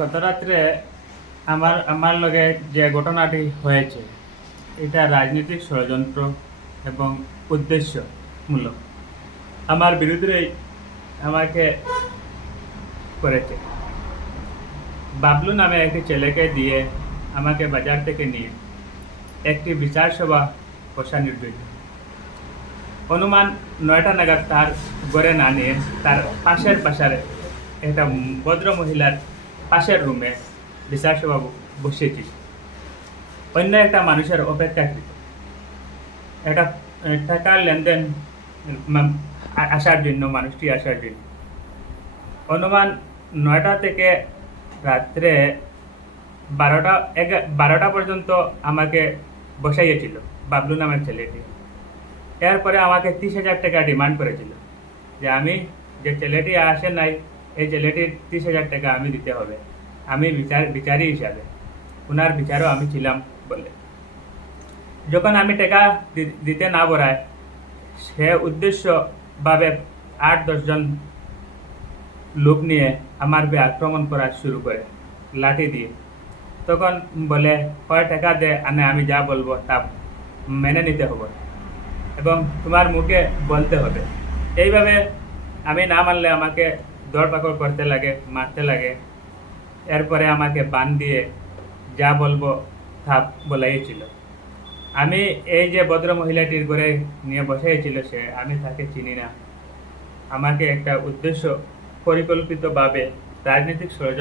গত রাত্রে আমার লগে যে ঘটনাটি হয়েছে এটা রাজনৈতিক ষড়যন্ত্র এবং উদ্দেশ্যমূলক। আমার বিরুদ্ধেই আমাকে করেছে। বাবলু নামে একটি ছেলেকে দিয়ে আমাকে বাজার থেকে নিয়ে একটি বিচার সভা বসা নির্দেশ। অনুমান 9টা নাগাদ তার ঘরে না নিয়ে তার পাশের একটা ভদ্র মহিলার পাশের রুমে বিচার সভা বসেছি অন্য একটা মানুষের অপেক্ষাকৃত একটা টাকার লেনদেন আসার জন্য, মানুষটি আসার জন্য। অনুমান 9টা থেকে রাত্রে 12টা পর্যন্ত আমাকে বসাইয়েছিল বাবলু নামের ছেলেটি। এরপরে আমাকে 30,000 টাকা ডিমান্ড করেছিল যে আমি যে ছেলেটি আসে নাই এই ছেলেটির 30,000 টাকা আমি দিতে হবে, আমি বিচারি হিসাবে ওনার বিচারও আমি ছিলাম বলে। যখন আমি টাকা দিতে না বরায় সে উদ্দেশ্যভাবে 8-10 জন লোক নিয়ে আমার আক্রমণ করা শুরু করে লাঠি দিয়ে। তখন বলে, হয় টাকা দে, আনে আমি যা বলবো তা মেনে নিতে হবে এবং তোমার মুখে বলতে হবে। এইভাবে আমি না মানলে আমাকে দরপাকড় করতে লাগে, মারতে লাগে। এরপরে আমাকে বান দিয়ে যা বলবো তা বলাইছিল। আমি এই যে ভদ্র মহিলাটির ঘরে নিয়ে বসেছিল সে, আমি তাকে চিনি না। আমাকে একটা উদ্দেশ্য পরিকল্পিতভাবে রাজনৈতিক ষড়যন্ত্র